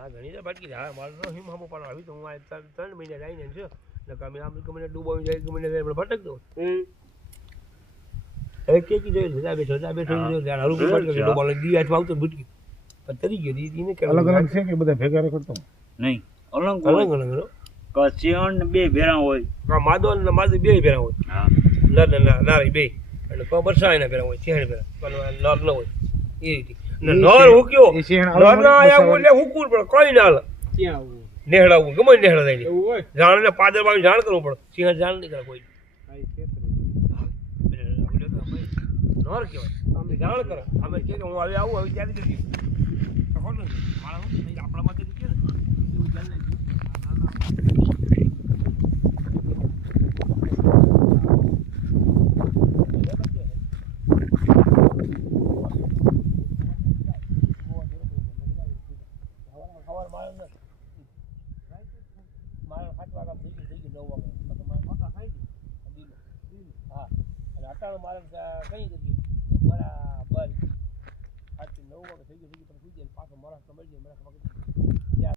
હા ઘણી તો ભટકી હા મારો હિમ હમો પણ આવી તો હું આ 3 મહિના રહીને છે ને કમે આમ કમને ડૂબાવી જાય કમને ભટકતો હવે કે કી જોઈ બેઠો યાર હારું ભટકે ડૂબા લગી આ આવતો ભટકી પણ તરી ગયો દી ને અલગ અલગ છે કે બધા ભેગા કરતો નહીં અલગ અલગ અલગ કચ્છિયણ ને બે ભેરા હોય કા માદો ને માદો બે ભેરા હોય હા નારી બે એટલે કો બરસાઈના ભેરા હોય ચેહણ ભેરા પણ નર ન હોય એ રીતે નર હુક્યો નર ના આયા બોલે હુકુર પણ કોઈ ના હાલે ક્યાં આવું નેહડાવું ગમે નેહડા જાય એવું હોય જાણ ને પાદર માં જાણ કરવું પડે સિંહ જાણ નહીં કરે કોઈ આઈ ખેતરી નર કહેવાય અમે જાણ કરો અમે કે હું હવે આવું હવે ક્યારે જતી કોણ મારા આપણા માટે કે ને એવું જાણ નહીં મારા 7 વાગ્યા થઈ ગઈ 9 વાગ્યા તો મારા પાકા ખાઈ ગઈ હા અને અટાણો મારે કઈ કરી બરાબર 8 થી 9 વાગે થઈ ગઈ પણ સુઈ જાય પાછો મારા સમજ જાય મારા